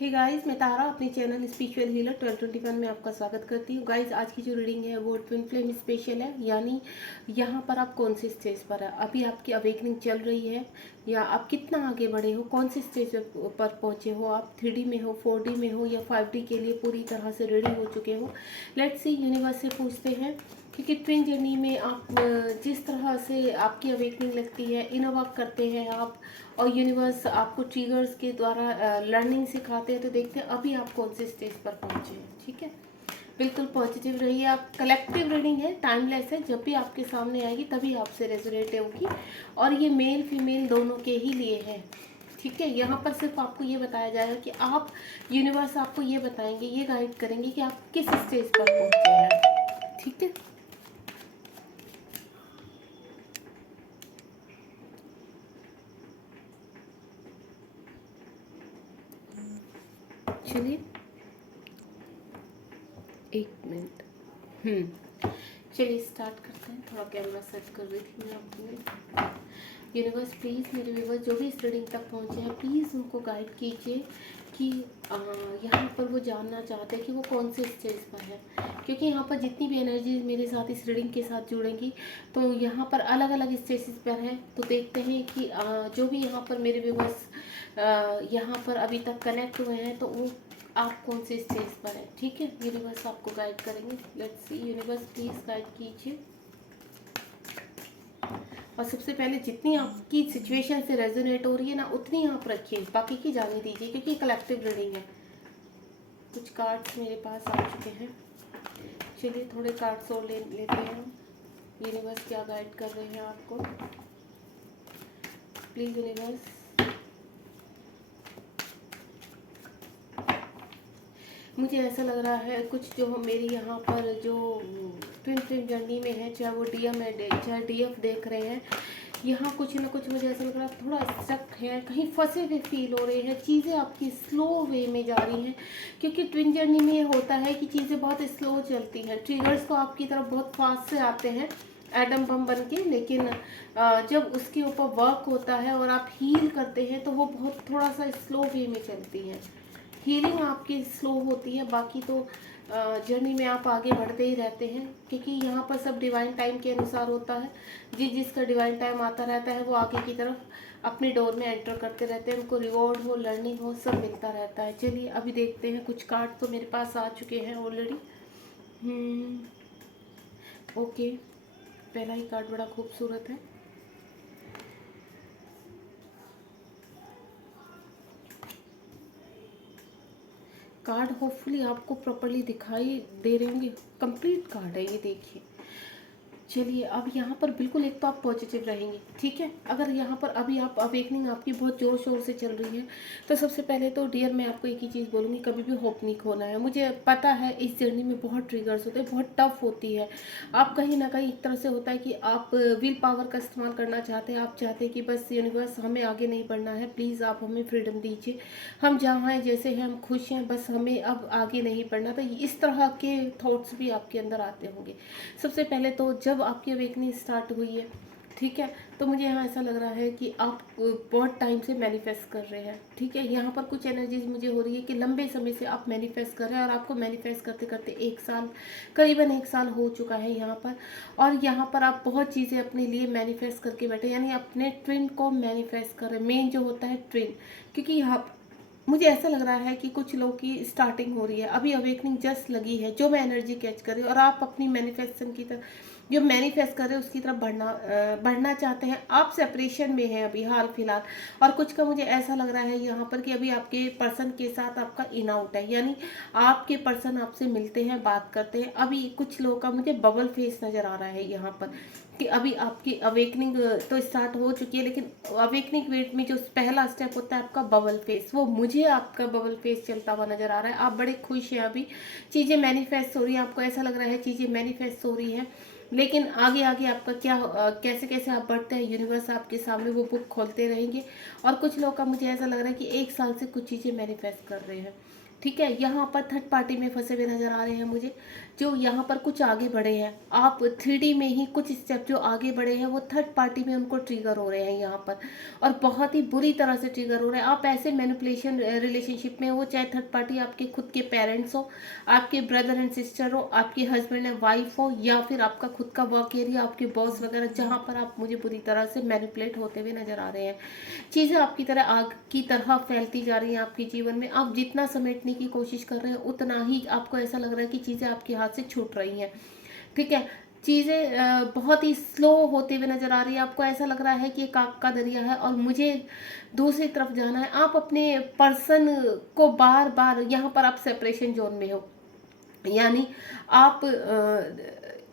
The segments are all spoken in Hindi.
हे गाइस, मैं तारा अपने चैनल स्पिरिचुअल हीलर 1221 में आपका स्वागत करती हूँ। गाइस, आज की जो रीडिंग है वो ट्विन फ्लेम स्पेशल है, यानी यहाँ पर आप कौन से स्टेज पर है, अभी आपकी अवेकनिंग चल रही है या आप कितना आगे बढ़े हो, कौन से स्टेज पर पहुँचे हो, आप 3D में हो, 4D में हो या 5D के लिए पूरी तरह से रेडी हो चुके हो। लेट्स सी, यूनिवर्स से पूछते हैं कि ट्विन जर्नी में आप जिस तरह से आपकी अवेकनिंग लगती है, इनर वर्क करते हैं आप और यूनिवर्स आपको ट्रिगर्स के द्वारा लर्निंग सिखाते हैं, तो देखते हैं अभी आप कौन से स्टेज पर पहुंचे हैं। ठीक है, बिल्कुल पॉजिटिव रहिए। आप कलेक्टिव रीडिंग है, टाइमलेस है, जब भी आपके सामने आएगी तभी आपसे रेजोनेट होगी और ये मेल फीमेल दोनों के ही लिए है। ठीक है, यहाँ पर सिर्फ आपको ये बताया जाएगा कि आप, यूनिवर्स आपको ये बताएंगे, ये गाइड करेंगे कि आप किस स्टेज पर पहुंचे हैं। ठीक है, चलिए एक मिनट। चलिए स्टार्ट करते हैं। थोड़ा कैमरा सेट कर रही थी मैं अपने। यूनिवर्स प्लीज़ मेरे व्यूवर्स जो भी इस रीडिंग तक पहुंचे हैं, प्लीज़ उनको गाइड कीजिए कि यहाँ पर वो जानना चाहते हैं कि वो कौन से स्टेज पर है, क्योंकि यहाँ पर जितनी भी एनर्जी मेरे साथ इस रीडिंग के साथ जुड़ेंगी तो यहाँ पर अलग अलग स्टेजेस पर हैं। तो देखते हैं कि जो भी यहाँ पर मेरे व्यूवर्स यहाँ पर अभी तक कनेक्ट हुए हैं तो वो आप कौन से स्टेज पर है। ठीक है, यूनिवर्स आपको गाइड करेंगे। Let's see, universe please guide कीजिए। और सबसे पहले जितनी आपकी सिचुएशन से रेजोनेट हो रही है ना, उतनी आप रखिए, बाकी की जाने दीजिए, क्योंकि कलेक्टिव रीडिंग है। कुछ कार्ड्स मेरे पास आ चुके हैं, चलिए थोड़े कार्ड्स और लेते हैं हम। यूनिवर्स क्या गाइड कर रहे हैं आपको, प्लीज़ यूनिवर्स। मुझे ऐसा लग रहा है कुछ जो मेरी यहाँ पर जो ट्विन जर्नी में है, चाहे वो डीएम है चाहे डीएफ देख रहे हैं, यहाँ कुछ ना कुछ मुझे ऐसा लग रहा है थोड़ा स्टक है, कहीं फंसे हुए फील हो रहे हैं, चीज़ें आपकी स्लो वे में जा रही हैं। क्योंकि ट्विन जर्नी में ये होता है कि चीज़ें बहुत स्लो चलती हैं, ट्रिगर्स तो आपकी तरफ बहुत फास्ट से आते हैं एडम बम बन के, लेकिन जब उसके ऊपर वर्क होता है और आप हील करते हैं तो वो बहुत थोड़ा सा स्लो वे में चलती हैं। हीलिंग आपकी स्लो होती है, बाकी तो जर्नी में आप आगे बढ़ते ही रहते हैं, क्योंकि यहाँ पर सब डिवाइन टाइम के अनुसार होता है। जिसका डिवाइन टाइम आता रहता है वो आगे की तरफ अपने डोर में एंटर करते रहते हैं, उनको रिवॉर्ड हो, लर्निंग हो, सब मिलता रहता है। चलिए अभी देखते हैं, कुछ कार्ड तो मेरे पास आ चुके हैं ऑलरेडी। ओके, पहला ही कार्ड बड़ा खूबसूरत है। कार्ड होपफुली आपको प्रॉपर्ली दिखाई दे रहे होंगे, कंप्लीट कार्ड है ये, देखिए। चलिए अब यहाँ पर बिल्कुल एक तो आप पॉजिटिव रहेंगे। ठीक है, अगर यहाँ पर अभी आप अवेकनिंग आपकी बहुत ज़ोर शोर से चल रही है तो सबसे पहले तो डियर मैं आपको एक ही चीज़ बोलूँगी, कभी भी होप नहीं खोना है। मुझे पता है इस जर्नी में बहुत ट्रिगर्स होते हैं, बहुत टफ होती है। आप कहीं ना कहीं एक तरह से होता है कि आप विल पावर का इस्तेमाल करना चाहते हैं, आप चाहते हैं कि बस यूनिवर्स हमें आगे नहीं बढ़ना है, प्लीज़ आप हमें फ्रीडम दीजिए, हम जहाँ हैं जैसे हैं हम खुश हैं, बस हमें अब आगे नहीं बढ़ना। तो इस तरह के थॉट्स भी आपके अंदर आते होंगे। सबसे पहले तो जब आपकी अवेकनिंग स्टार्ट हुई है, ठीक है, तो मुझे यहाँ ऐसा लग रहा है कि आप बहुत टाइम से मैनिफेस्ट कर रहे हैं। ठीक है, यहाँ पर कुछ एनर्जीज मुझे हो रही है कि लंबे समय से आप मैनिफेस्ट कर रहे हैं और आपको मैनिफेस्ट करते करते 1 साल, करीबन 1 साल हो चुका है यहाँ पर। और यहाँ पर आप बहुत चीज़ें अपने लिए मैनिफेस्ट करके बैठे, यानी अपने ट्विन को मैनिफेस्ट कर रहे हैं। मेन जो होता है ट्विन, क्योंकि यहाँ मुझे ऐसा लग रहा है कि कुछ लोग की स्टार्टिंग हो रही है, अभी अवेकनिंग जस्ट लगी है, जो मैं एनर्जी कैच कर रही हूँ, और आप अपनी मैनिफेस्टेशन की तरफ, जो मैनिफेस्ट कर रहे हैं उसकी तरफ बढ़ना चाहते हैं। आप सेपरेशन में हैं अभी हाल फिलहाल, और कुछ का मुझे ऐसा लग रहा है यहाँ पर कि अभी आपके पर्सन के साथ आपका इन आउट है, यानी आपके पर्सन आपसे मिलते हैं, बात करते हैं। अभी कुछ लोगों का मुझे बबल फेस नज़र आ रहा है यहाँ पर कि अभी आपकी अवेकनिंग तो स्टार्ट हो चुकी है, लेकिन अवेकनिंग वेट में जो पहला स्टेप होता है आपका बबल फेस, वो मुझे आपका बबल फेस चलता हुआ नज़र आ रहा है। आप बड़े खुश हैं, अभी चीज़ें मैनिफेस्ट हो रही हैं, आपको ऐसा लग रहा है चीज़ें मैनिफेस्ट हो रही हैं। लेकिन आगे आगे आपका क्या कैसे कैसे आप बढ़ते हैं, यूनिवर्स आपके सामने वो बुक खोलते रहेंगे। और कुछ लोग का मुझे ऐसा लग रहा है कि 1 साल से कुछ चीज़ें मैनिफेस्ट कर रहे हैं। ठीक है, यहाँ पर थर्ड पार्टी में फंसे हुए नज़र आ रहे हैं मुझे, जो यहाँ पर कुछ आगे बढ़े हैं। आप 3D में ही कुछ स्टेप जो आगे बढ़े हैं वो थर्ड पार्टी में उनको ट्रिगर हो रहे हैं यहाँ पर, और बहुत ही बुरी तरह से ट्रिगर हो रहे हैं। आप ऐसे मैनिपुलेशन रिलेशनशिप में हो, चाहे थर्ड पार्टी आपके खुद के पेरेंट्स हो, आपके ब्रदर एंड सिस्टर हो, आपके हस्बैंड एंड वाइफ हो, या फिर आपका खुद का वर्क एरिया, आपके बॉस वगैरह, जहाँ पर आप मुझे बुरी तरह से मैनिपुलेट होते हुए नजर आ रहे हैं। चीज़ें आपकी तरह आग की तरह फैलती जा रही हैं आपके जीवन में। आप जितना समेटने की कोशिश कर रहे हैं उतना ही आपको ऐसा लग रहा है कि चीज़ें आपके हाथ से छूट रही हैं। ठीक है, चीज़ें बहुत ही स्लो होते हुए नज़र आ रही है। आपको ऐसा लग रहा है कि एक आग का दरिया है और मुझे दूसरी तरफ जाना है। आप अपने पर्सन को बार बार, यहाँ पर आप सेपरेशन जोन में हो, यानी आप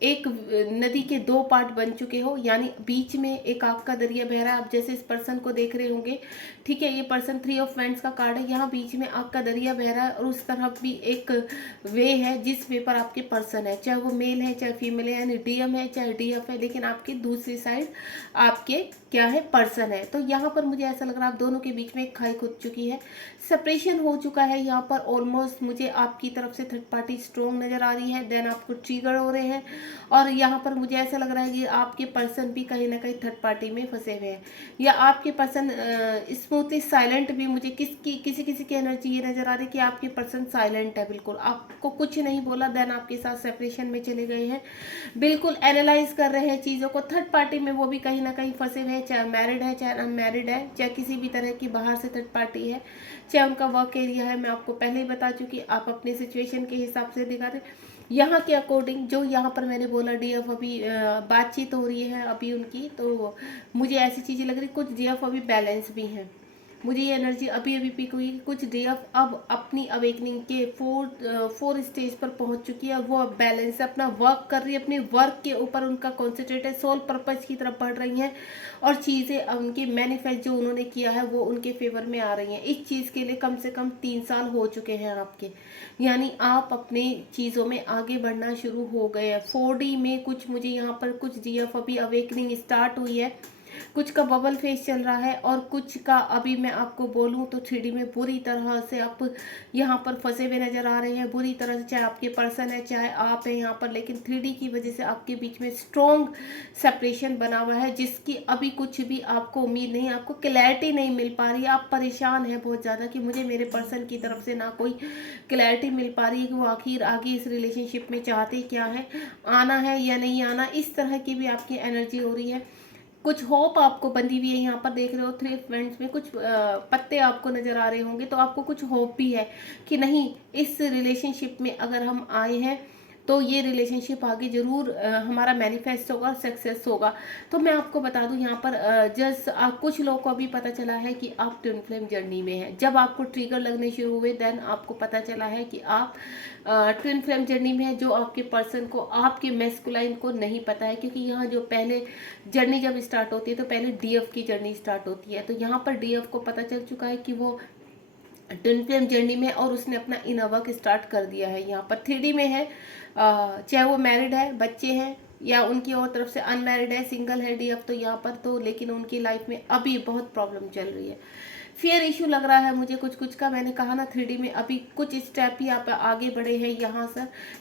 एक नदी के दो पार्ट बन चुके हो, यानी बीच में एक आग का दरिया बह रहा है। आप जैसे इस पर्सन को देख रहे होंगे, ठीक है, ये पर्सन 3 ऑफ वैंड्स का कार्ड है। यहाँ बीच में आग का दरिया बह रहा है और उस तरफ भी एक वे है जिस वे पर आपके पर्सन है, चाहे वो मेल है चाहे फीमेल है, यानी डीएम है चाहे डीएफ है, लेकिन आपकी दूसरी साइड आपके क्या है, पर्सन है। तो यहाँ पर मुझे ऐसा लग रहा है आप दोनों के बीच में एक खाई खुद चुकी है, सेपरेशन हो चुका है यहाँ पर ऑलमोस्ट। मुझे आपकी तरफ से थर्ड पार्टी स्ट्रॉन्ग नजर आ रही है, देन आपको ट्रिगर हो रहे हैं, और यहाँ पर मुझे ऐसा लग रहा है कि आपके पर्सन भी कहीं ना कहीं थर्ड पार्टी में फंसे हुए हैं, या आपके पर्सन स्मूथली साइलेंट भी। मुझे किसी किसी की एनर्जी ये नजर आ रही है कि आपके पर्सन साइलेंट है, बिल्कुल आपको कुछ नहीं बोला, देन आपके साथ सेपरेशन में चले गए हैं, बिल्कुल एनालाइज कर रहे हैं चीज़ों को। थर्ड पार्टी में वो भी कहीं ना कहीं फंसे हुए हैं, चाहे मैरिड है चाहे अनमैरिड है, चाहे किसी भी तरह की बाहर से थर्ड पार्टी है, चाहे उनका वर्क एरिया है। मैं आपको पहले ही बता चुकी, आप अपनी सिचुएशन के हिसाब से दिखा रहे। यहाँ के अकॉर्डिंग जो यहाँ पर मैंने बोला डीएफ अभी बातचीत हो रही है अभी उनकी, तो मुझे ऐसी चीज़ें लग रही, कुछ डीएफ अभी बैलेंस भी हैं। मुझे ये एनर्जी अभी अभी पिक हुई कि कुछ डीएफ अब अपनी अवेकनिंग के फोर स्टेज पर पहुंच चुकी है। वो अब बैलेंस अपना वर्क कर रही है, अपने वर्क के ऊपर उनका कॉन्सेंट्रेट है, सोल पर्पज की तरफ बढ़ रही हैं, और चीज़ें उनकी मैनिफेस्ट जो उन्होंने किया है वो उनके फेवर में आ रही हैं। इस चीज़ के लिए कम से कम 3 साल हो चुके हैं आपके, यानी आप अपने चीज़ों में आगे बढ़ना शुरू हो गए हैं। 4D में कुछ मुझे यहाँ पर कुछ डीएफ अभी अवेकनिंग स्टार्ट हुई है, कुछ का बबल फेस चल रहा है, और कुछ का अभी मैं आपको बोलूं तो 3D में बुरी तरह से आप यहाँ पर फंसे हुए नजर आ रहे हैं, बुरी तरह से, चाहे आपके पर्सन है चाहे आप हैं यहाँ पर, लेकिन 3D की वजह से आपके बीच में स्ट्रॉन्ग सेपरेशन बना हुआ है, जिसकी अभी कुछ भी आपको उम्मीद नहीं, आपको क्लैरिटी नहीं मिल पा रही है। आप परेशान हैं बहुत ज़्यादा कि मुझे मेरे पर्सन की तरफ से ना कोई क्लैरिटी मिल पा रही है कि वो आखिर आगे इस रिलेशनशिप में चाहते क्या है, आना है या नहीं आना, इस तरह की भी आपकी एनर्जी हो रही है। कुछ होप आपको बंधी हुई है, यहाँ पर देख रहे हो 3 फ्रेंड्स में कुछ पत्ते आपको नजर आ रहे होंगे, तो आपको कुछ होप भी है कि नहीं, इस रिलेशनशिप में अगर हम आए हैं तो ये रिलेशनशिप आगे जरूर हमारा मैनिफेस्ट होगा और सक्सेस होगा। तो मैं आपको बता दूं यहाँ पर जस्ट कुछ लोगों को अभी पता चला है कि आप ट्विन फ्लेम जर्नी में हैं। जब आपको ट्रिगर लगने शुरू हुए देन आपको पता चला है कि आप ट्विन फ्लेम जर्नी में है, जो आपके पर्सन को, आपके मैस्कुलाइन को नहीं पता है, क्योंकि यहाँ जो पहले जर्नी जब स्टार्ट होती है तो पहले डीएफ की जर्नी स्टार्ट होती है। तो यहाँ पर डीएफ को पता चल चुका है कि वो ट्विन फ्लेम जर्नी में, और उसने अपना इनर वर्क स्टार्ट कर दिया है। यहाँ पर 3D में है, चाहे वो मैरिड है, बच्चे हैं, या उनकी और तरफ से अनमैरिड है, सिंगल है डीएफ, तो यहाँ पर तो लेकिन उनकी लाइफ में अभी बहुत प्रॉब्लम चल रही है, फियर इशू लग रहा है मुझे कुछ कुछ का। मैंने कहा ना 3D में अभी कुछ स्टेप ही आप आगे बढ़े हैं,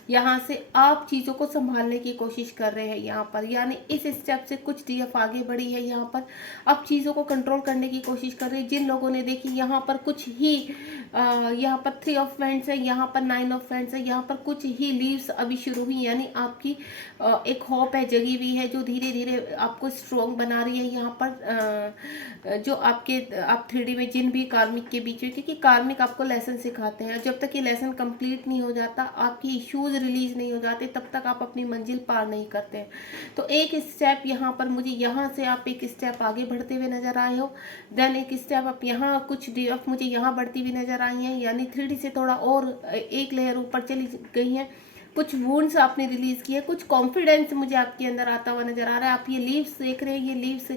यहाँ से आप चीज़ों को संभालने की कोशिश कर रहे हैं यहाँ पर, यानी इस स्टेप से कुछ डीएफ आगे बढ़ी है यहाँ पर, अब चीज़ों को कंट्रोल करने की कोशिश कर रहे हैं। जिन लोगों ने देखी यहाँ पर कुछ ही यहाँ पर 3 ऑफ वैंड्स है, यहाँ पर 9 ऑफ वैंड्स है, यहाँ पर कुछ ही लीव्स अभी शुरू हुई, यानी आपकी एक होप है जगी हुई है जो धीरे धीरे आपको स्ट्रॉन्ग बना रही है। यहाँ पर जो आप 3D में जिन भी कार्मिक के बीच में, क्योंकि कार्मिक आपको लेसन सिखाते हैं, जब तक ये लेसन कंप्लीट नहीं हो जाता, आपकी इश्यूज रिलीज नहीं हो जाते, तब तक आप अपनी मंजिल पार नहीं करते हैं। तो एक स्टेप यहाँ पर मुझे, यहाँ से आप एक स्टेप आगे बढ़ते हुए नजर आए हो, देन एक स्टेप आप यहाँ कुछ डीएफ मुझे यहाँ बढ़ती हुई नजर आई हैं, यानी 3D से थोड़ा और एक लेयर ऊपर चली गई हैं। कुछ वुंड्स आपने रिलीज किए, कुछ कॉन्फिडेंस मुझे आपके अंदर आता हुआ नजर आ रहा है। आप ये लीव्स देख रहे हैं, ये लीव्स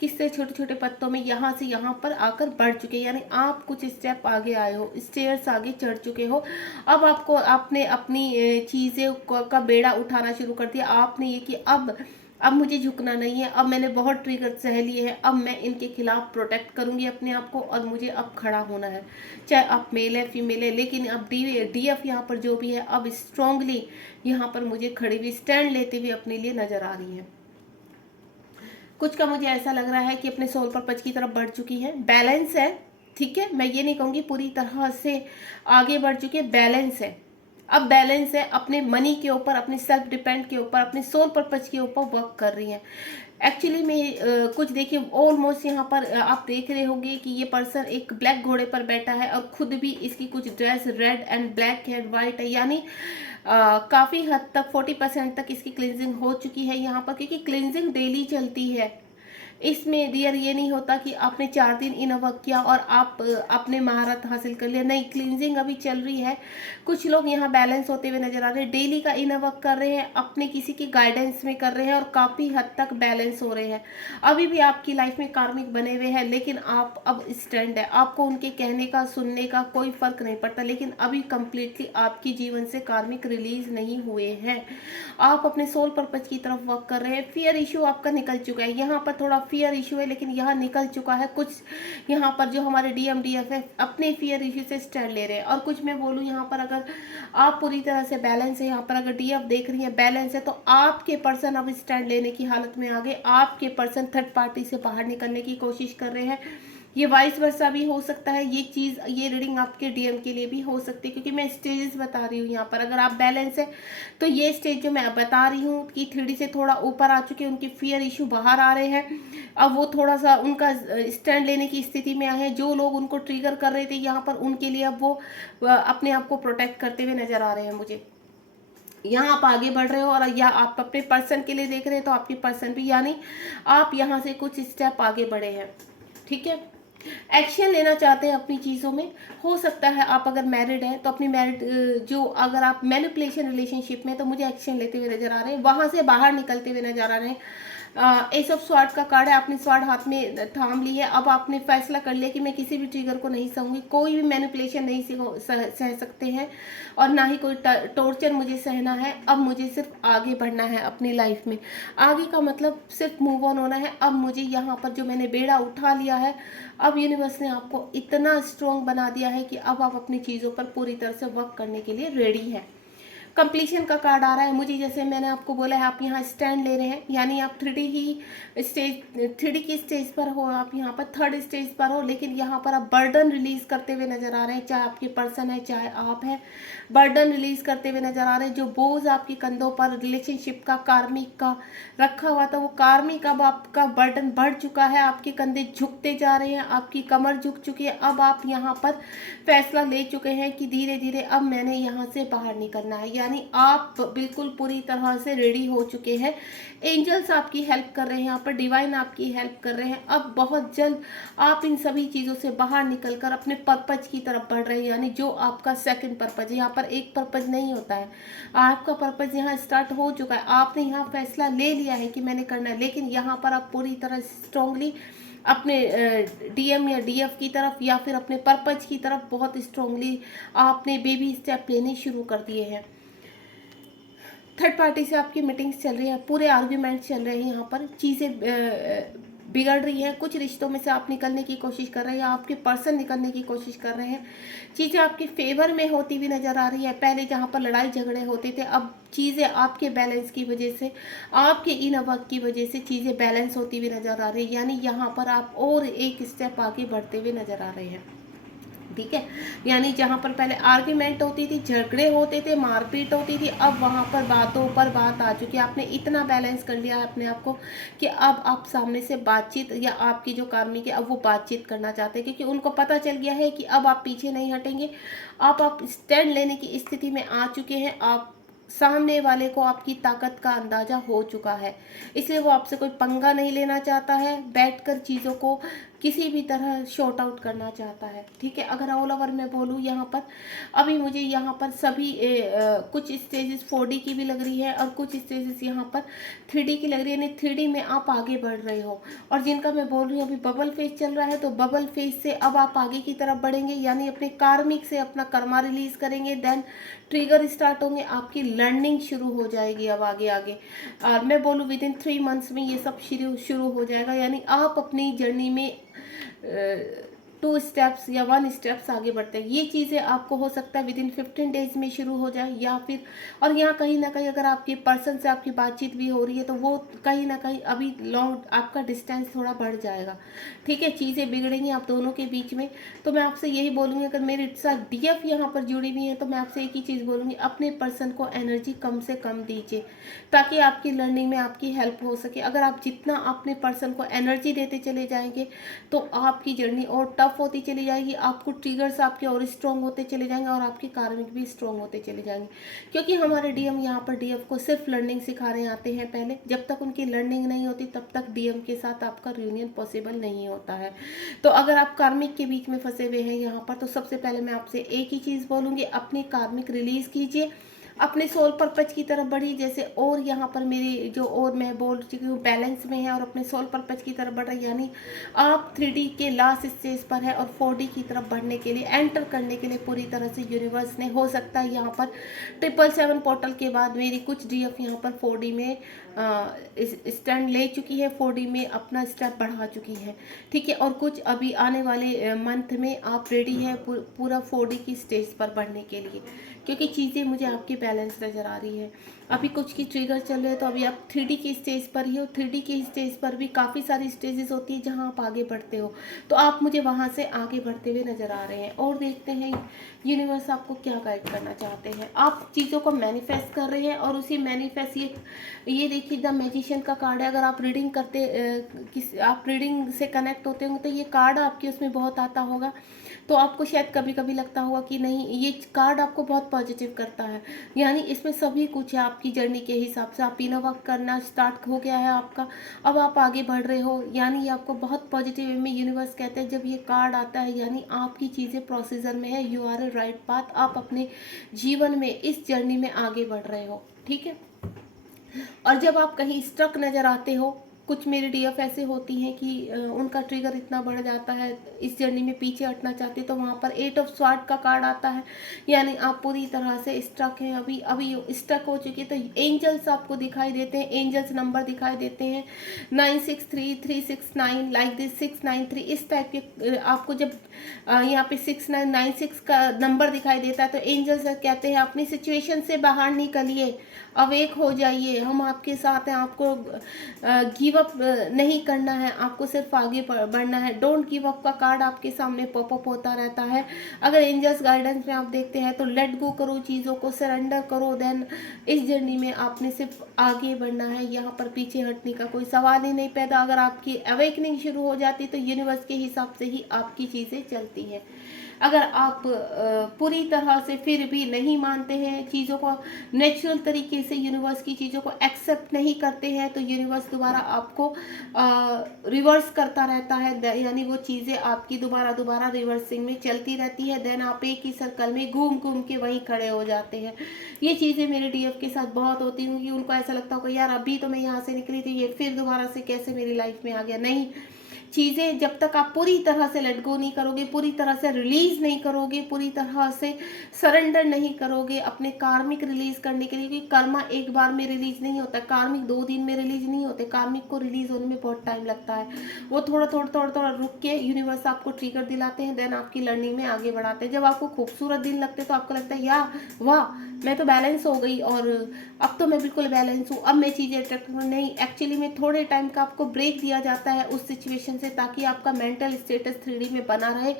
किससे छोटे छोटे पत्तों में यहाँ से यहाँ पर आकर बढ़ चुके हैं, यानी आप कुछ स्टेप आगे आए हो, स्टेयर्स आगे चढ़ चुके हो। अब आपने अपनी चीज़ें का बेड़ा उठाना शुरू कर दिया। आपने ये कि अब अब मुझे झुकना नहीं है, अब मैंने बहुत ट्रिगर सह लिए हैं, अब मैं इनके खिलाफ प्रोटेक्ट करूंगी अपने आप को, और मुझे अब खड़ा होना है, चाहे आप मेल है फीमेल है। लेकिन अब डीएफ यहाँ पर जो भी है, अब स्ट्रांगली यहाँ पर मुझे खड़ी हुई स्टैंड लेते हुए अपने लिए नजर आ रही है। कुछ का मुझे ऐसा लग रहा है कि अपने सोल पर्पज की तरफ बढ़ चुकी है, बैलेंस है, ठीक है। मैं ये नहीं कहूँगी पूरी तरह से आगे बढ़ चुकी है, बैलेंस है। अब बैलेंस है, अपने मनी के ऊपर, अपने सेल्फ डिपेंड के ऊपर, अपने सोल पर्पज के ऊपर वर्क कर रही है। एक्चुअली में कुछ देखिए, ऑलमोस्ट यहाँ पर आप देख रहे होंगे कि ये पर्सन एक ब्लैक घोड़े पर बैठा है, और खुद भी इसकी कुछ ड्रेस रेड एंड ब्लैक है, वाइट है, यानी काफ़ी हद तक 40% तक इसकी क्लिनजिंग हो चुकी है यहाँ पर, क्योंकि क्लिनजिंग डेली चलती है। इसमें डियर ये नहीं होता कि आपने 4 दिन इनर वर्क किया और आप अपने महारत हासिल कर लिया, नहीं, क्लिनजिंग अभी चल रही है। कुछ लोग यहाँ बैलेंस होते हुए नजर आ रहे हैं, डेली का इनर वर्क कर रहे हैं, अपने किसी की गाइडेंस में कर रहे हैं, और काफ़ी हद तक बैलेंस हो रहे हैं। अभी भी आपकी लाइफ में कार्मिक बने हुए हैं, लेकिन आप अब स्टैंड है, आपको उनके कहने का सुनने का कोई फर्क नहीं पड़ता। लेकिन अभी कंप्लीटली आपके जीवन से कार्मिक रिलीज नहीं हुए हैं, आप अपने सोल पर्पज की तरफ वर्क कर रहे हैं। फियर इशू आपका निकल चुका है, यहाँ पर थोड़ा फियर इशू है, लेकिन यहाँ निकल चुका है। कुछ यहाँ पर जो हमारे डीएफ है, अपने फियर इशू से स्टैंड ले रहे हैं। और कुछ मैं बोलूँ यहाँ पर, अगर आप पूरी तरह से बैलेंस है, यहाँ पर अगर डीएफ देख रही है बैलेंस है, तो आपके पर्सन अब स्टैंड लेने की हालत में आ गए। आपके पर्सन थर्ड पार्टी से बाहर निकलने की कोशिश कर रहे हैं। ये वाइस वर्सा भी हो सकता है, ये चीज़, ये रीडिंग आपके डीएम के लिए भी हो सकती है, क्योंकि मैं स्टेजेस बता रही हूँ यहाँ पर। अगर आप बैलेंस है तो ये स्टेज जो मैं बता रही हूँ कि 3D से थोड़ा ऊपर आ चुके हैं, उनके फियर इशू बाहर आ रहे हैं, अब वो थोड़ा सा उनका स्टैंड लेने की स्थिति में आए हैं। जो लोग उनको ट्रिगर कर रहे थे यहाँ पर, उनके लिए अब वो अपने आप को प्रोटेक्ट करते हुए नजर आ रहे हैं मुझे। यहाँ आप आगे बढ़ रहे हो, और या आप अपने पर्सन के लिए देख रहे हैं तो आपके पर्सन भी, यानी आप यहाँ से कुछ स्टेप आगे बढ़े हैं, ठीक है। एक्शन लेना चाहते हैं अपनी चीज़ों में। हो सकता है आप अगर मैरिड हैं तो अपनी मैरिड जो, अगर आप मैनिपुलेशन रिलेशनशिप में, तो मुझे एक्शन लेते हुए नजर आ रहे हैं, वहां से बाहर निकलते हुए नजर आ रहे हैं। एस ऑफ स्वॉर्ड का कार्ड है, आपने स्वॉर्ड हाथ में थाम ली है। अब आपने फैसला कर लिया कि मैं किसी भी ट्रिगर को नहीं सहूंगी, कोई भी मैनिपुलेशन नहीं सह सकते हैं, और ना ही कोई टॉर्चर मुझे सहना है। अब मुझे सिर्फ आगे बढ़ना है अपनी लाइफ में। आगे का मतलब सिर्फ मूव ऑन होना है। अब मुझे यहाँ पर जो मैंने बेड़ा उठा लिया है, अब यूनिवर्स ने आपको इतना स्ट्रॉन्ग बना दिया है कि अब आप अपनी चीज़ों पर पूरी तरह से वर्क करने के लिए रेडी है। कंप्लीशन का कार्ड आ रहा है मुझे, जैसे मैंने आपको बोला है, आप यहाँ स्टैंड ले रहे हैं, यानी आप 3D की स्टेज पर हो, आप यहाँ पर थर्ड स्टेज पर हो, लेकिन यहाँ पर आप बर्डन रिलीज करते हुए नजर आ रहे हैं। चाहे आपके पर्सन है, चाहे आप हैं, बर्डन रिलीज करते हुए नजर आ रहे हैं। जो बोझ आपके कंधों पर रिलेशनशिप का, कार्मिक का रखा हुआ था, वो कार्मिक अब आपका बर्डन बढ़ चुका है, आपके कंधे झुकते जा रहे हैं, आपकी कमर झुक चुकी है। अब आप यहाँ पर फैसला ले चुके हैं कि धीरे धीरे अब मैंने यहाँ से बाहर निकलना है, यानी आप बिल्कुल पूरी तरह से रेडी हो चुके हैं। एंजल्स आपकी हेल्प कर रहे हैं, यहाँ पर डिवाइन आपकी हेल्प कर रहे हैं। अब बहुत जल्द आप इन सभी चीज़ों से बाहर निकलकर अपने पर्पज की तरफ बढ़ रहे हैं, यानी जो आपका सेकंड पर्पज है। यहाँ पर एक पर्पज नहीं होता है, आपका पर्पज यहाँ स्टार्ट हो चुका है। आपने यहाँ फैसला ले लिया है कि मैंने करना है, लेकिन यहाँ पर आप पूरी तरह स्ट्रांगली अपने डीएम या डीएफ की तरफ, या फिर अपने पर्पज की तरफ बहुत स्ट्रांगली आपने बेबी स्टेप लेने शुरू कर दिए हैं। थर्ड पार्टी से आपकी मीटिंग्स चल रही है, पूरे आर्ग्यूमेंट्स चल रहे हैं, यहाँ पर चीज़ें बिगड़ रही हैं। कुछ रिश्तों में से आप निकलने की कोशिश कर रहे हैं, आपके पर्सन निकलने की कोशिश कर रहे हैं। चीज़ें आपके फेवर में होती हुई नज़र आ रही है। पहले जहाँ पर लड़ाई झगड़े होते थे, अब चीज़ें आपके बैलेंस की वजह से, आपके इन वर्क की वजह से चीज़ें बैलेंस होती हुई नज़र आ रही है, यानी यहाँ पर आप और एक स्टेप आगे बढ़ते हुए नज़र आ रहे हैं, ठीक है। यानी जहाँ पर पहले आर्ग्यूमेंट होती थी, झगड़े होते थे, मारपीट होती थी, अब वहाँ पर बातों पर बात आ चुकी है। आपने इतना बैलेंस कर लिया है अपने आप को कि अब आप सामने से बातचीत, या आपकी जो कार्मिक है अब वो बातचीत करना चाहते हैं, क्योंकि उनको पता चल गया है कि अब आप पीछे नहीं हटेंगे। आप स्टैंड लेने की स्थिति में आ चुके हैं। आप सामने वाले को आपकी ताकत का अंदाजा हो चुका है, इसलिए वो आपसे कोई पंगा नहीं लेना चाहता है। बैठकर चीज़ों को किसी भी तरह शॉर्ट आउट करना चाहता है, ठीक है। अगर ऑल ओवर मैं बोलूँ यहाँ पर, अभी मुझे यहाँ पर सभी कुछ स्टेजेस 4D की भी लग रही है और कुछ स्टेजेस यहाँ पर 3D की लग रही है, यानी 3D में आप आगे बढ़ रहे हो। और जिनका मैं बोल रही हूँ अभी बबल फेज चल रहा है, तो बबल फेज से अब आप आगे की तरफ बढ़ेंगे, यानी अपने कार्मिक से अपना कर्मा रिलीज करेंगे, देन ट्रिगर स्टार्ट होंगे, आपकी लर्निंग शुरू हो जाएगी अब आगे आगे। और मैं बोलूँ विद इन 3 मंथ्स में ये सब शुरू हो जाएगा, यानी आप अपनी जर्नी में 2 स्टेप्स या 1 स्टेप्स आगे बढ़ते हैं। ये चीज़ें आपको हो सकता है विद इन 15 डेज में शुरू हो जाए, या फिर और यहाँ कहीं ना कहीं अगर आपके पर्सन से आपकी बातचीत भी हो रही है तो वो कहीं ना कहीं अभी लॉन्ग आपका डिस्टेंस थोड़ा बढ़ जाएगा, ठीक है। चीज़ें बिगड़ेंगी आप दोनों के बीच में। तो मैं आपसे यही बोलूँगी, अगर मेरे साथ DF यहाँ पर जुड़ी हुई है तो मैं आपसे एक ही चीज़ बोलूँगी, अपने पर्सन को एनर्जी कम से कम दीजिए ताकि आपकी लर्निंग में आपकी हेल्प हो सके। अगर आप जितना अपने पर्सन को एनर्जी देते चले जाएंगे तो आपकी जर्नी और टफ होती चली जाएगी, आपको ट्रिगर्स आपके और स्ट्रॉन्ग होते चले जाएंगे और आपके कार्मिक भी स्ट्रॉन्ग होते चले जाएंगे। क्योंकि हमारे DM यहाँ पर DF को सिर्फ लर्निंग सिखाने आते हैं पहले, जब तक उनकी लर्निंग नहीं होती तब तक DM के साथ आपका रियूनियन पॉसिबल नहीं होता है। तो अगर आप कार्मिक के बीच में फंसे हुए हैं यहाँ पर, तो सबसे पहले मैं आपसे एक ही चीज़ बोलूँगी, अपने कार्मिक रिलीज कीजिए, अपने सोल पर्पज की तरफ बढ़ी। जैसे और यहाँ पर मेरी जो और मैं बोल चुकी हूँ बैलेंस में है और अपने सोल पर्पज की तरफ बढ़ रही है, यानी आप 3D के लास्ट स्टेज पर है और 4D की तरफ बढ़ने के लिए एंटर करने के लिए पूरी तरह से यूनिवर्स ने हो सकता है यहाँ पर 777 पोर्टल के बाद मेरी कुछ DF यहाँ पर 4D में स्टैंड ले चुकी है, 4D में अपना स्टेप बढ़ा चुकी है, ठीक है। और कुछ अभी आने वाले मंथ में आप रेडी है पूरा 4D की स्टेज पर बढ़ने के लिए, क्योंकि चीज़ें मुझे आपकी बैलेंस नज़र आ रही है। अभी कुछ की ट्रिगर चल रहे हैं तो अभी आप 3D की स्टेज पर ही हो। 3D की स्टेज पर भी काफ़ी सारी स्टेजेस होती है जहां आप आगे बढ़ते हो, तो आप मुझे वहां से आगे बढ़ते हुए नज़र आ रहे हैं। और देखते हैं यूनिवर्स आपको क्या गाइड करना चाहते हैं। आप चीज़ों को मैनिफेस्ट कर रहे हैं और उसी मैनिफेस्ट ये देखिए द मैजिशियन का कार्ड है। अगर आप रीडिंग करते आप रीडिंग से कनेक्ट होते होंगे तो ये कार्ड आपके उसमें बहुत आता होगा, तो आपको शायद कभी कभी लगता होगा कि नहीं, ये कार्ड आपको बहुत पॉजिटिव करता है, यानी इसमें सभी कुछ है आपकी जर्नी के हिसाब से। आप इनर वर्क करना स्टार्ट हो गया है आपका, अब आप आगे बढ़ रहे हो, यानी ये आपको बहुत पॉजिटिव वे में यूनिवर्स कहते हैं। जब ये कार्ड आता है यानी आपकी चीज़ें प्रोसीजर में है, you are a right path, आप अपने जीवन में इस जर्नी में आगे बढ़ रहे हो, ठीक है। और जब आप कहीं स्ट्रक नज़र आते हो, कुछ मेरे DF ऐसे होती हैं कि उनका ट्रिगर इतना बढ़ जाता है, इस जर्नी में पीछे हटना चाहते, तो वहाँ पर 8 ऑफ स्वॉर्ड का कार्ड आता है, यानी आप पूरी तरह से स्ट्रक हैं, अभी स्ट्रक हो चुकी है। तो एंजल्स आपको दिखाई देते हैं, एंजल्स नंबर दिखाई देते हैं 963369 लाइक दिस 693, इस टाइप के आपको जब यहाँ पे 6996 का नंबर दिखाई देता है तो एंजल्स कहते हैं अपनी सिचुएशन से बाहर निकलिए, अवेक हो जाइए, हम आपके साथ हैं, आपको गिव अप नहीं करना है, आपको सिर्फ आगे बढ़ना है। डोंट गिव अप का कार्ड आपके सामने पॉपअप होता रहता है। अगर एंजल्स गाइडेंस में आप देखते हैं तो लेट गो करो, चीज़ों को सरेंडर करो, देन इस जर्नी में आपने सिर्फ आगे बढ़ना है, यहाँ पर पीछे हटने का कोई सवाल ही नहीं पैदा। अगर आपकी अवेकनिंग शुरू हो जाती तो यूनिवर्स के हिसाब से ही आपकी चीज़ें चलती हैं। अगर आप पूरी तरह से फिर भी नहीं मानते हैं चीज़ों को, नेचुरल तरीके से यूनिवर्स की चीज़ों को एक्सेप्ट नहीं करते हैं, तो यूनिवर्स दोबारा आपको रिवर्स करता रहता है, यानी वो चीज़ें आपकी दोबारा रिवर्सिंग में चलती रहती है। देन आप एक ही सर्कल में घूम घूम के वहीं खड़े हो जाते हैं। ये चीज़ें मेरे DF के साथ बहुत होती होंगी, उनको ऐसा लगता होगा यार अभी तो मैं यहाँ से निकली थी, ये फिर दोबारा से कैसे मेरी लाइफ में आ गया। नहीं, चीज़ें जब तक आप पूरी तरह से लेट गो नहीं करोगे, पूरी तरह से रिलीज नहीं करोगे, पूरी तरह से सरेंडर नहीं करोगे अपने कार्मिक रिलीज करने के लिए, क्योंकि कर्मा एक बार में रिलीज नहीं होता, कार्मिक 2 दिन में रिलीज नहीं होते, कार्मिक को रिलीज होने में बहुत टाइम लगता है। वो थोड़ा रुक के यूनिवर्स आपको ट्रिगर दिलाते हैं, देन आपकी लर्निंग में आगे बढ़ाते हैं। जब आपको खूबसूरत दिन लगते हैं तो आपको लगता है या वाह मैं तो बैलेंस हो गई और अब तो मैं बिल्कुल बैलेंस हूँ, अब मैं चीज़ें अट्रैक्ट नहीं, एक्चुअली में थोड़े टाइम का आपको ब्रेक दिया जाता है उस सिचुएशन से, ताकि आपका मेंटल स्टेटस 3D में बना रहे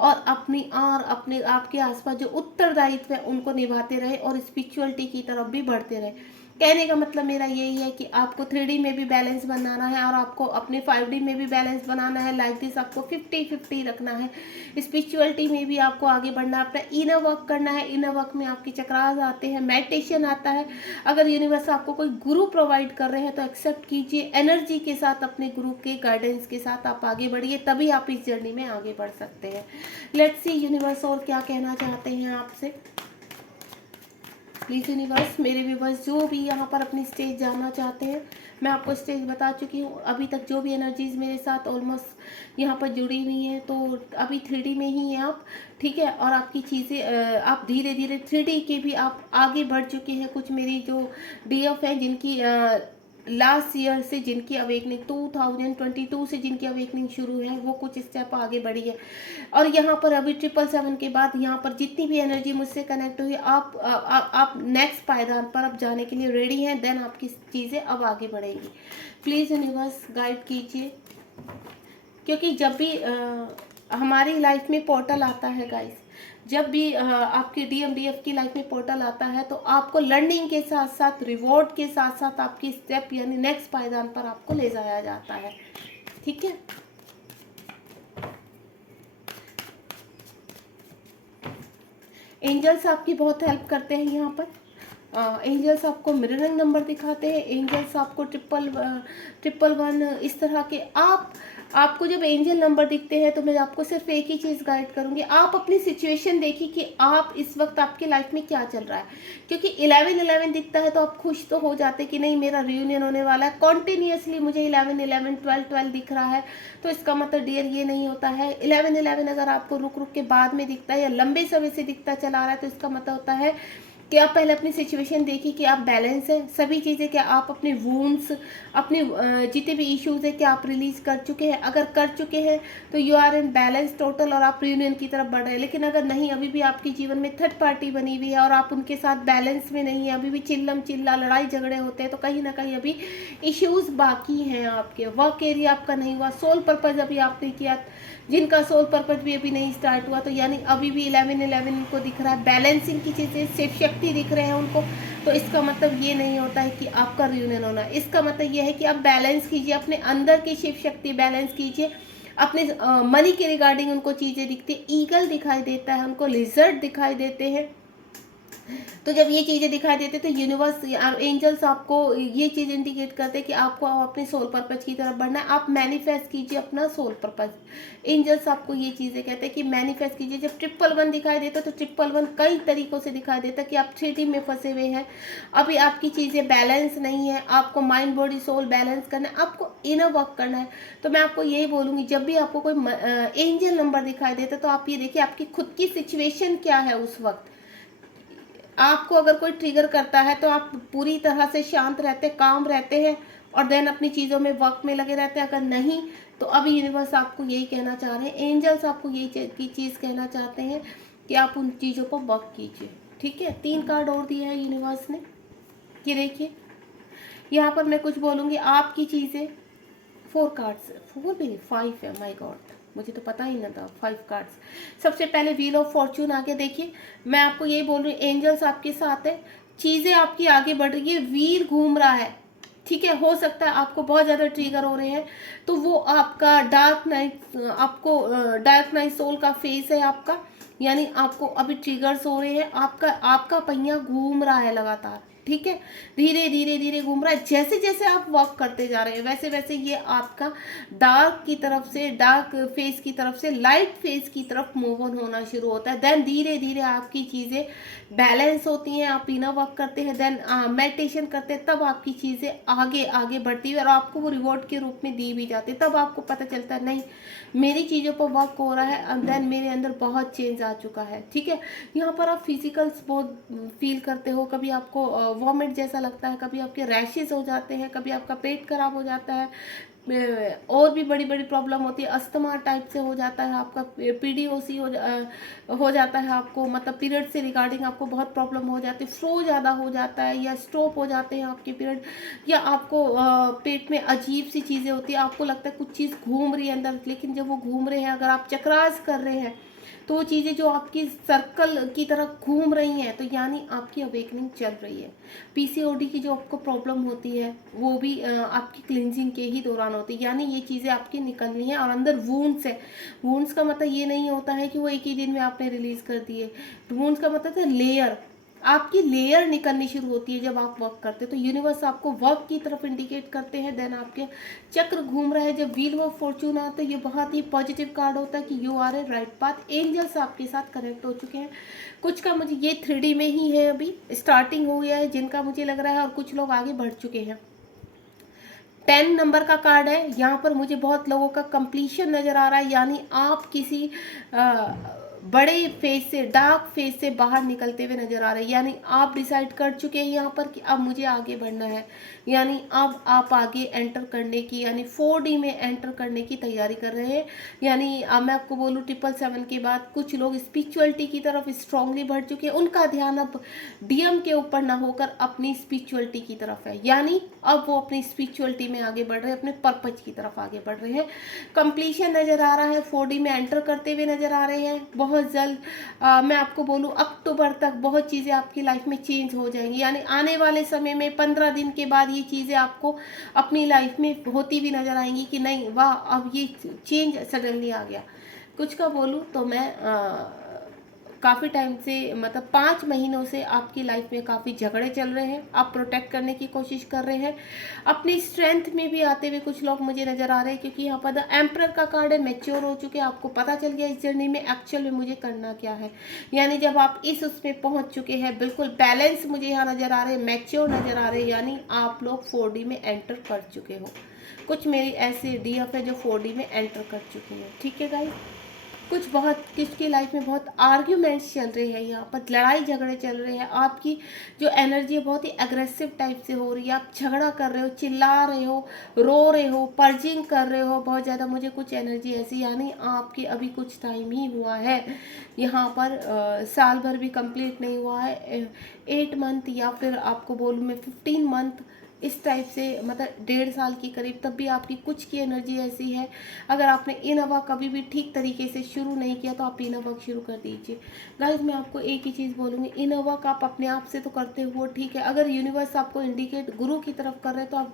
और अपने आपके आसपास जो उत्तरदायित्व है उनको निभाते रहे और स्पिरिचुअलिटी की तरफ भी बढ़ते रहे। कहने का मतलब मेरा यही है कि आपको 3D में भी बैलेंस बनाना है और आपको अपने 5D में भी बैलेंस बनाना है। लाइक दिस आपको 50-50 रखना है। स्पिरिचुअलिटी में भी आपको आगे बढ़ना है, अपना इनर वर्क करना है। इनर वर्क में आपके चक्रास आते हैं, मेडिटेशन आता है। अगर यूनिवर्स आपको कोई गुरु प्रोवाइड कर रहे हैं तो एक्सेप्ट कीजिए, एनर्जी के साथ अपने गुरु के गाइडेंस के साथ आप आगे बढ़िए, तभी आप इस जर्नी में आगे बढ़ सकते हैं। लेट्स सी यूनिवर्स और क्या कहना चाहते हैं आपसे। प्लीज़ यूनिवर्स, मेरे व्यूवर्स जो भी यहाँ पर अपनी स्टेज जाना चाहते हैं, मैं आपको स्टेज बता चुकी हूँ। अभी तक जो भी एनर्जीज मेरे साथ ऑलमोस्ट यहाँ पर जुड़ी हुई हैं, तो अभी 3D में ही हैं आप, ठीक है। और आपकी चीज़ें आप धीरे धीरे 3D के भी आप आगे बढ़ चुके हैं। कुछ मेरी जो DF हैं जिनकी लास्ट ईयर से जिनकी अवेकनिंग 2022 से जिनकी अवेकनिंग शुरू है, वो कुछ स्टेप आगे बढ़ी है। और यहाँ पर अभी 777 के बाद यहाँ पर जितनी भी एनर्जी मुझसे कनेक्ट हुई, आप नेक्स्ट पायदान पर अब जाने के लिए रेडी हैं। देन आपकी चीज़ें अब आगे बढ़ेंगी। प्लीज़ यूनिवर्स गाइड कीजिए, क्योंकि जब भी हमारी लाइफ में पोर्टल आता है गाइस, जब भी आपकी DMDF की लाइफ में पोर्टल आता है, तो आपको लर्निंग के साथ साथ रिवॉर्ड के साथ साथ आपकी स्टेप यानी नेक्स्ट पायदान पर आपको ले जाया जाता है, ठीक है। एंजल्स आपकी बहुत हेल्प करते हैं यहाँ पर। एंजल्स आपको मिररिंग नंबर दिखाते हैं। एंजल्स आपको 111 इस तरह के आपको जब एंजल नंबर दिखते हैं, तो मैं आपको सिर्फ एक ही चीज़ गाइड करूँगी। आप अपनी सिचुएशन देखिए कि आप इस वक्त आपकी लाइफ में क्या चल रहा है। क्योंकि 11-11 दिखता है तो आप खुश तो हो जाते कि नहीं मेरा रियूनियन होने वाला है। कॉन्टिन्यूसली मुझे 11-11, 12-12 दिख रहा है, तो इसका मतलब डियर ये नहीं होता है। 11-11 अगर आपको रुक रुक के बाद में दिखता है या लंबे समय से दिखता चला रहा है, तो इसका मतलब होता है कि आप पहले अपनी सिचुएशन देखिए कि आप बैलेंस है। सभी चीज़ें क्या आप अपने वूंड्स, अपने जितने भी इश्यूज है क्या आप रिलीज कर चुके हैं। अगर कर चुके हैं तो you are in balance total और आप रियूनियन की तरफ बढ़ रहे हैं। लेकिन अगर नहीं, अभी भी आपके जीवन में थर्ड पार्टी बनी हुई है और आप उनके साथ बैलेंस में नहीं है, अभी भी चिल्लम चिल्ला लड़ाई झगड़े होते हैं, तो कहीं ना कहीं अभी इश्यूज बाकी हैं आपके। वर्क एरिया आपका नहीं हुआ, सोल पर्पज अभी आपने किया, जिनका सोल पर्पज भी अभी नहीं स्टार्ट हुआ, तो यानी अभी भी 11-11 इनको दिख रहा है। बैलेंसिंग की चीज़ें, शिव शक्ति दिख रहे हैं उनको, तो इसका मतलब ये नहीं होता है कि आपका रियूनियन होना है। इसका मतलब ये है कि आप बैलेंस कीजिए, अपने अंदर की शिव शक्ति बैलेंस कीजिए। अपने मनी के रिगार्डिंग उनको चीज़ें दिखती है, ईगल दिखाई देता है उनको, लिजर्ड दिखाई देते हैं। तो जब ये चीज़ें दिखाई देते तो यूनिवर्स एंजल्स आपको ये चीज़ इंडिकेट करते हैं कि आपको अपने सोल पर्पज की तरफ बढ़ना है। आप मैनिफेस्ट कीजिए अपना सोल पर्पज। एंजल्स आपको ये चीज़ें कहते हैं कि मैनिफेस्ट कीजिए। जब 111 दिखाई देता तो 111 कई तरीक़ों से दिखाई देता कि आप 3D में फंसे हुए हैं, अभी आपकी चीज़ें बैलेंस नहीं है, आपको माइंड बॉडी सोल बैलेंस करना है, आपको इनर वर्क करना है। तो मैं आपको यही बोलूँगी, जब भी आपको कोई एंजल नंबर दिखाई देता तो आप ये देखिए आपकी खुद की सिचुएशन क्या है उस वक्त। आपको अगर कोई ट्रिगर करता है तो आप पूरी तरह से शांत रहते, काम रहते हैं और देन अपनी चीज़ों में वर्क में लगे रहते हैं। अगर नहीं तो अभी यूनिवर्स आपको यही कहना चाह रहे हैं, एंजल्स आपको यही की चीज़ कहना चाहते हैं कि आप उन चीज़ों को वर्क कीजिए, ठीक है। 3 कार्ड और दिए हैं यूनिवर्स ने, ये देखिए यहाँ पर मैं कुछ बोलूँगी आपकी चीज़ें। 4 कार्ड्स, 4 भी नहीं 5 है, माय गॉड मुझे तो पता ही ना था 5 कार्ड्स। सबसे पहले व्हील ऑफ फॉर्चून आगे देखिए, मैं आपको यही बोल रही हूँ एंजल्स आपके साथ है, चीज़ें आपकी आगे बढ़ रही है, व्हील घूम रहा है, ठीक है। हो सकता है आपको बहुत ज़्यादा ट्रिगर हो रहे हैं, तो वो आपका डार्क नाइट, आपको डार्क नाइट सोल का फेस है आपका, यानी आपको अभी ट्रिगर्स हो रहे हैं, आपका पहिया घूम रहा है लगातार, ठीक है। धीरे धीरे धीरे घूम रहा है। जैसे जैसे आप वॉक करते जा रहे हैं वैसे वैसे ये आपका डार्क की तरफ से, डार्क फेस की तरफ से लाइट फेस की तरफ मूव ऑन होना शुरू होता है। देन धीरे धीरे आपकी चीज़ें बैलेंस होती हैं, आप इनर वर्क करते हैं, देन मेडिटेशन करते हैं, तब आपकी चीज़ें आगे आगे बढ़ती है और आपको वो रिवॉर्ड के रूप में दी भी जाती है। तब आपको पता चलता है नहीं मेरी चीज़ों पर वर्क हो रहा है एंड देन मेरे अंदर बहुत चेंज आ चुका है, ठीक है। यहाँ पर आप फिजिकल्स बहुत फील करते हो, कभी आपको वॉमिट जैसा लगता है, कभी आपके रैशेस हो जाते हैं, कभी आपका पेट खराब हो जाता है, और भी बड़ी बड़ी प्रॉब्लम होती है, अस्थमा टाइप से हो जाता है, आपका PDOC हो जाता है आपको, मतलब पीरियड से रिगार्डिंग आपको बहुत प्रॉब्लम हो जाती है, फ्लो ज़्यादा हो जाता है या स्टॉप हो जाते हैं आपके पीरियड, या आपको पेट में अजीब सी चीज़ें होती है, आपको लगता है कुछ चीज़ घूम रही है अंदर, लेकिन जब वो घूम रहे हैं, अगर आप चक्रास कर रहे हैं तो वो चीज़ें जो आपकी सर्कल की तरह घूम रही हैं, तो यानी आपकी अवेकनिंग चल रही है। पीसीओडी की जो आपको प्रॉब्लम होती है वो भी आपकी क्लिनजिंग के ही दौरान होती है, यानी ये चीज़ें आपकी निकलनी है। और अंदर वूंड्स है, वूंड्स का मतलब ये नहीं होता है कि वो एक ही दिन में आपने रिलीज कर दिए। वूंड्स का मतलब है लेयर, आपकी लेयर निकलनी शुरू होती है जब आप वर्क करते हैं। तो यूनिवर्स आपको वर्क की तरफ इंडिकेट करते हैं, देन आपके चक्र घूम रहा है। जब व्हील ऑफ फॉर्चून आता है, ये बहुत ही पॉजिटिव कार्ड होता है कि you are a right path. Angels आपके साथ कनेक्ट हो चुके हैं। कुछ का मुझे ये 3D में ही है, अभी स्टार्टिंग हो गया है जिनका मुझे लग रहा है, और कुछ लोग आगे बढ़ चुके हैं। 10 नंबर का कार्ड है यहाँ पर, मुझे बहुत लोगों का कंप्लीशन नज़र आ रहा है, यानी आप किसी बड़े फेज से, डार्क फेज से बाहर निकलते हुए नजर आ रहे हैं। यानी आप डिसाइड कर चुके हैं यहाँ पर कि अब मुझे आगे बढ़ना है, यानी अब आप आगे एंटर करने की, यानी 4D में एंटर करने की तैयारी कर रहे हैं। यानी अब मैं आपको बोलूँ 777 के बाद कुछ लोग स्पिरिचुअलिटी की तरफ स्ट्रांगली बढ़ चुके हैं। उनका ध्यान अब डीएम के ऊपर ना होकर अपनी स्पिरिचुअलिटी की तरफ है, यानी अब वो अपनी स्पिरिचुअलिटी में आगे बढ़ रहे हैं, अपने पर्पज की तरफ आगे बढ़ रहे हैं। कंप्लीशन नज़र आ रहा है, 4D में एंटर करते हुए नज़र आ रहे हैं। बहुत जल्द मैं आपको बोलूँ अक्टूबर तक बहुत चीज़ें आपकी लाइफ में चेंज हो जाएंगी, यानी आने वाले समय में 15 दिन के बाद ये चीज़ें आपको अपनी लाइफ में होती भी नज़र आएंगी कि नहीं वाह अब ये चेंज सडनली आ गया। कुछ का बोलूँ तो मैं काफ़ी टाइम से, मतलब 5 महीनों से आपकी लाइफ में काफ़ी झगड़े चल रहे हैं। आप प्रोटेक्ट करने की कोशिश कर रहे हैं, अपनी स्ट्रेंथ में भी आते हुए कुछ लोग मुझे नज़र आ रहे हैं, क्योंकि यहाँ पर द एम्परर का कार्ड है। मैच्योर हो चुके हैं, आपको पता चल गया इस जर्नी में एक्चुअल में मुझे करना क्या है। यानी जब आप इस उसमें पहुँच चुके हैं, बिल्कुल बैलेंस मुझे यहाँ नज़र आ रहे हैं, मैच्योर नज़र आ रहे हैं, यानी आप लोग 4D में एंटर कर चुके हो। कुछ मेरी ऐसे डीएफ है जो 4D में एंटर कर चुकी है। ठीक है गाइस, कुछ बहुत किसकी लाइफ में बहुत आर्ग्यूमेंट्स चल रहे हैं, यहाँ पर लड़ाई झगड़े चल रहे हैं। आपकी जो एनर्जी है बहुत ही एग्रेसिव टाइप से हो रही है, आप झगड़ा कर रहे हो, चिल्ला रहे हो, रो रहे हो, पर्जिंग कर रहे हो बहुत ज़्यादा। मुझे कुछ एनर्जी ऐसी, यानी आपकी अभी कुछ टाइम ही हुआ है यहाँ पर, साल भर भी कंप्लीट नहीं हुआ है, 8 मंथ या फिर आपको बोलूँ मैं 15 मंथ इस टाइप से, मतलब 1.5 साल की करीब, तब भी आपकी कुछ की एनर्जी ऐसी है। अगर आपने इनोवा कभी भी ठीक तरीके से शुरू नहीं किया तो आप इनोवा शुरू कर दीजिए। गाइस मैं आपको एक ही चीज़ बोलूँगी, इनोवा का आप अपने आप से तो करते हो ठीक है, अगर यूनिवर्स आपको इंडिकेट गुरु की तरफ कर रहे हैं तो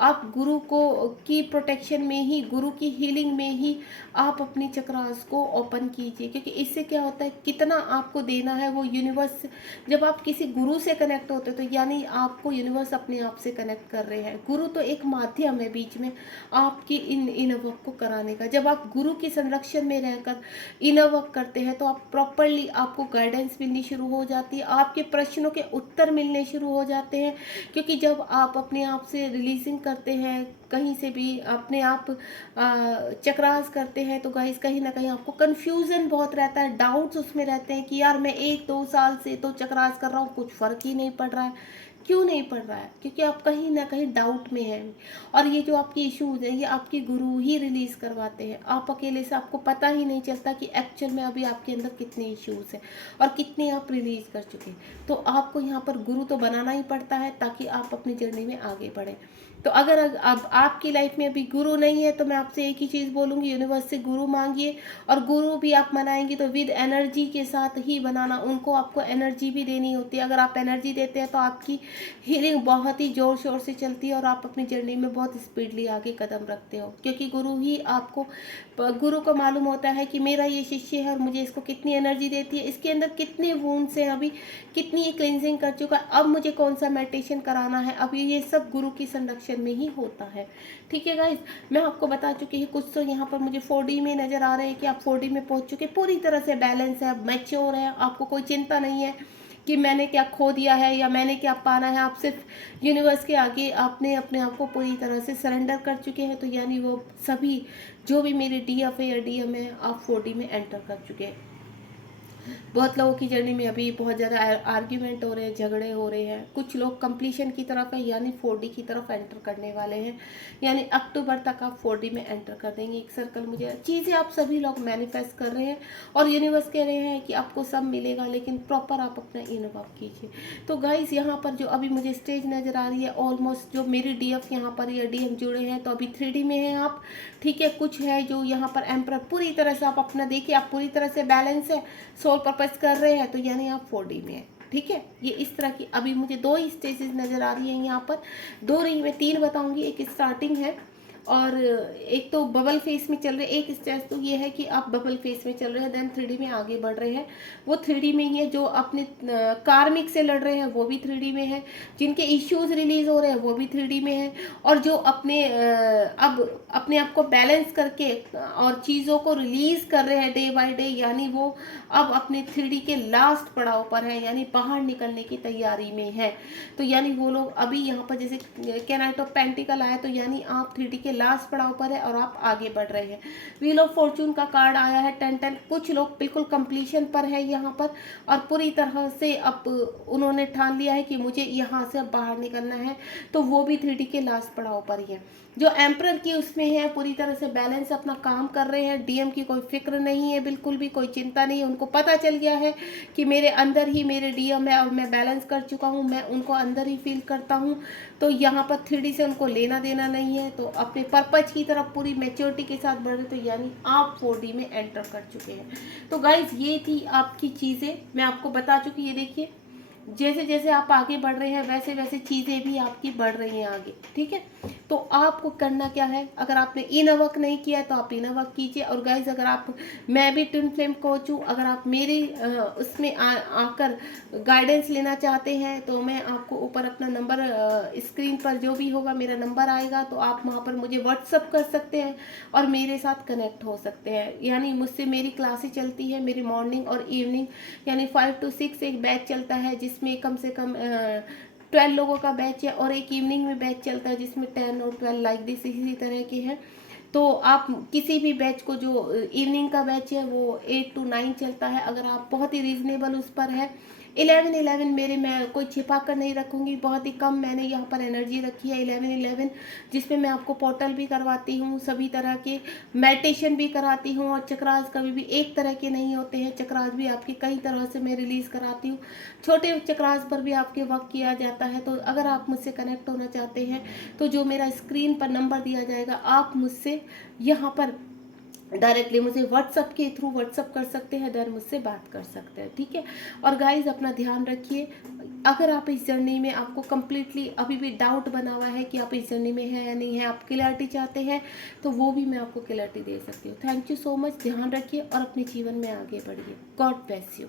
आप गुरु को की प्रोटेक्शन में ही, गुरु की हीलिंग में ही आप अपनी चक्रास को ओपन कीजिए, क्योंकि इससे क्या होता है, कितना आपको देना है वो यूनिवर्स, जब आप किसी गुरु से कनेक्ट होते हो तो यानी आपको यूनिवर्स अपने आप से कनेक्ट कर रहे हैं। गुरु तो एक माध्यम है बीच में आपकी इन वर्क को कराने का। जब आप गुरु के संरक्षण में रहकर इनर वर्क करते हैं तो आप प्रॉपरली, आपको गाइडेंस मिलनी शुरू हो जाती है, आपके प्रश्नों के उत्तर मिलने शुरू हो जाते हैं। क्योंकि जब आप अपने आप से रिलीजिंग करते हैं, कहीं से भी अपने आप चक्रास करते हैं, तो गाइस कहीं ना कहीं आपको कन्फ्यूज़न बहुत रहता है, डाउट्स उसमें रहते हैं कि यार मैं 1-2 साल से तो चक्रास कर रहा हूँ, कुछ फ़र्क ही नहीं पड़ रहा है। क्यों नहीं पड़ रहा है? क्योंकि आप कहीं ना कहीं डाउट में हैं, और ये जो आपकी इश्यूज है ये आपके गुरु ही रिलीज करवाते हैं। आप अकेले से, आपको पता ही नहीं चलता कि एक्चुअल में अभी आपके अंदर कितने इश्यूज हैं और कितने आप रिलीज कर चुके हैं। तो आपको यहाँ पर गुरु तो बनाना ही पड़ता है ताकि आप अपनी जर्नी में आगे बढ़ें। तो अगर अब आपकी लाइफ में अभी गुरु नहीं है तो मैं आपसे एक ही चीज़ बोलूँगी, यूनिवर्स से गुरु मांगिए। और गुरु भी आप मनाएंगे तो विद एनर्जी के साथ ही बनाना, उनको आपको एनर्जी भी देनी होती है। अगर आप एनर्जी देते हैं तो आपकी हीलिंग बहुत ही ज़ोर शोर से चलती है और आप अपनी जर्नी में बहुत स्पीडली आगे कदम रखते हो, क्योंकि गुरु ही आपको, गुरु को मालूम होता है कि मेरा ये शिष्य है और मुझे इसको कितनी एनर्जी देती है, इसके अंदर कितने वुंड्स हैं, अभी कितनी ये क्लिनजिंग कर चुका है, अब मुझे कौन सा मेडिटेशन कराना है। अभी ये सब गुरु की संरक्षण में ही होता है। ठीक है गाइज, मैं आपको बता चुकी हूँ कुछ तो यहाँ पर मुझे 4D में नज़र आ रहे हैं कि आप 4D में पहुँच चुके, पूरी तरह से बैलेंस है, मैच्योर है, आपको कोई चिंता नहीं है कि मैंने क्या खो दिया है या मैंने क्या पाना है। आप सिर्फ यूनिवर्स के आगे आपने अपने आप को पूरी तरह से सरेंडर कर चुके हैं। तो यानी वो सभी जो भी मेरे DF है या DM है, आप 4D में एंटर कर चुके हैं। बहुत लोगों की जर्नी में अभी बहुत ज़्यादा आर्ग्यूमेंट हो रहे हैं, झगड़े हो रहे हैं। कुछ लोग कंप्लीशन की तरफ है, यानी 4D की तरफ एंटर करने वाले हैं, यानी अक्टूबर तक आप 4D में एंटर कर देंगे। एक सर्कल मुझे चीज़ें आप सभी लोग मैनिफेस्ट कर रहे हैं और यूनिवर्स कह रहे हैं कि आपको सब मिलेगा, लेकिन प्रॉपर आप अपना इनर वर्क कीजिए। तो गाइस यहाँ पर जो अभी मुझे स्टेज नज़र आ रही है, ऑलमोस्ट जो मेरी DF यहाँ पर या DM जुड़े हैं तो अभी 3D में हैं आप, ठीक है। कुछ है जो यहाँ पर एम्पर पूरी तरह से आप अपना देखिए, आप पूरी तरह से बैलेंस है, सोल पर्पस कर रहे हैं, तो यानी आप 4D में है, ठीक है। ये इस तरह की अभी मुझे 2 ही स्टेजेस नज़र आ रही हैं यहाँ पर, 2 नहीं मैं 3 बताऊंगी। एक स्टार्टिंग है और एक तो बबल फेस में चल रहे, एक स्टेज तो ये है कि आप बबल फेस में चल रहे हैं, देन 3D में आगे बढ़ रहे हैं, वो 3D में ही है। जो अपने कार्मिक से लड़ रहे हैं वो भी 3D में है, जिनके इश्यूज रिलीज हो रहे हैं वो भी 3D में है, और जो अपने अब अपने आप को बैलेंस करके और चीज़ों को रिलीज कर रहे हैं डे बाय डे, यानी वो अब अपने 3D के लास्ट पड़ाव पर है, यानी बाहर निकलने की तैयारी में है। तो यानी वो लोग अभी यहाँ पर जैसे कैनाइट ऑफ पेंटिकल आया, तो यानी आप 3D के लास्ट पड़ाव पर है और आप आगे बढ़ रहे हैं। व्हील ऑफ फॉर्चून का कार्ड आया है 10-10। कुछ लोग बिल्कुल कंप्लीशन पर है यहाँ पर और पूरी तरह से अब उन्होंने ठान लिया है कि मुझे यहाँ से अब बाहर निकलना है, तो वो भी 3D के लास्ट पड़ाव पर ही है। जो एम्परर की उसमें है पूरी तरह से बैलेंस अपना काम कर रहे हैं। DM की कोई फिक्र नहीं है, बिल्कुल भी कोई चिंता नहीं है। उनको पता चल गया है कि मेरे अंदर ही मेरे DM है और मैं बैलेंस कर चुका हूँ, मैं उनको अंदर ही फील करता हूँ, तो यहाँ पर 3D से उनको लेना देना नहीं है। तो अपने पर्पज की तरफ पूरी मैच्योरिटी के साथ बढ़ रहे, तो यानी आप 4D में एंटर कर चुके हैं। तो गाइज ये थी आपकी चीज़ें, मैं आपको बता चुकी। ये देखिए जैसे जैसे आप आगे बढ़ रहे हैं वैसे वैसे चीज़ें भी आपकी बढ़ रही हैं आगे, ठीक है। तो आपको करना क्या है, अगर आपने इनर वर्क नहीं किया है तो आप इनर वर्क कीजिए। और गाइज अगर आप, मैं भी ट्विन फ्लेम कोच हूँ, अगर आप मेरी उसमें आकर गाइडेंस लेना चाहते हैं तो मैं आपको ऊपर अपना नंबर स्क्रीन पर जो भी होगा मेरा नंबर आएगा, तो आप वहाँ पर मुझे व्हाट्सअप कर सकते हैं और मेरे साथ कनेक्ट हो सकते हैं। यानी मुझसे मेरी क्लासेस चलती है, मेरी मॉर्निंग और इवनिंग यानी 5 to 6 एक बैच चलता है, जिसमें कम से कम 12 लोगों का बैच है, और एक इवनिंग में बैच चलता है जिसमें 10 और 12 लाइक दिस इसी तरह के हैं। तो आप किसी भी बैच को, जो इवनिंग का बैच है वो 8 to 9 चलता है, अगर आप बहुत ही रीजनेबल उस पर है। 11-11 मेरे, मैं कोई छिपा कर नहीं रखूँगी, बहुत ही कम मैंने यहाँ पर एनर्जी रखी है 11-11, जिसमें मैं आपको पोर्टल भी करवाती हूँ, सभी तरह के मेडिटेशन भी कराती हूँ, और चक्रास कभी भी एक तरह के नहीं होते हैं, चक्रास भी आपके कई तरह से मैं रिलीज़ कराती हूँ। छोटे चक्रास पर भी आपके वर्क किया जाता है। तो अगर आप मुझसे कनेक्ट होना चाहते हैं तो जो मेरा स्क्रीन पर नंबर दिया जाएगा, आप मुझसे यहाँ पर डायरेक्टली मुझे व्हाट्सअप के थ्रू व्हाट्सअप कर सकते हैं, देन मुझसे बात कर सकते हैं, ठीक है। और गाइज अपना ध्यान रखिए। अगर आप इस जर्नी में, आपको कम्प्लीटली अभी भी डाउट बना हुआ है कि आप इस जर्नी में है या नहीं है, आप क्लैरिटी चाहते हैं, तो वो भी मैं आपको क्लैरिटी दे सकती हूँ। Thank you so much. ध्यान रखिए और अपने जीवन में आगे बढ़िए। God bless you.